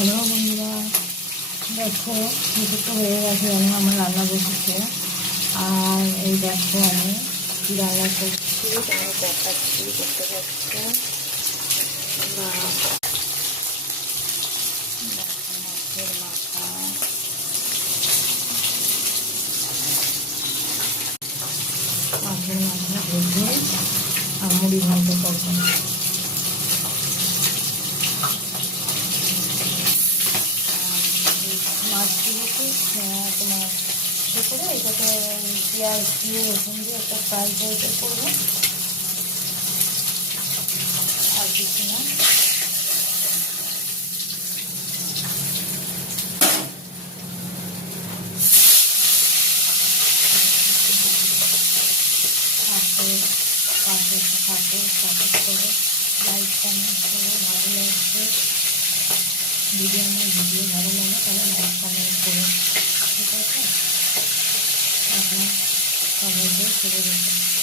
Hello বন্ধুরা, দেখো দুটো হয়ে গেছে। আমার রান্না বসেছে। আর এই দেখো আমি কী রান্না করছি তোমাকে দেখাচ্ছি, দেখতে পাচ্ছ। মাছের মাথা, ভেজে আর মুড়ি ঘন্ট করবো। মাছগুলোকে তোমার সে করে এটাকে পেঁয়াজ দিয়ে রসুন দিয়ে একটা ফ্রাই টাইপের করবো, আর কিছু না। পাশে সাপোর্ট করে লাইক কমেন্ট করে, ভালো লাগছে ভিডিও ভালো লাগে তাহলে লাইক কমেন্ট করো, ঠিক আছে? এখন সবাইকে ছেড়ে দেবো।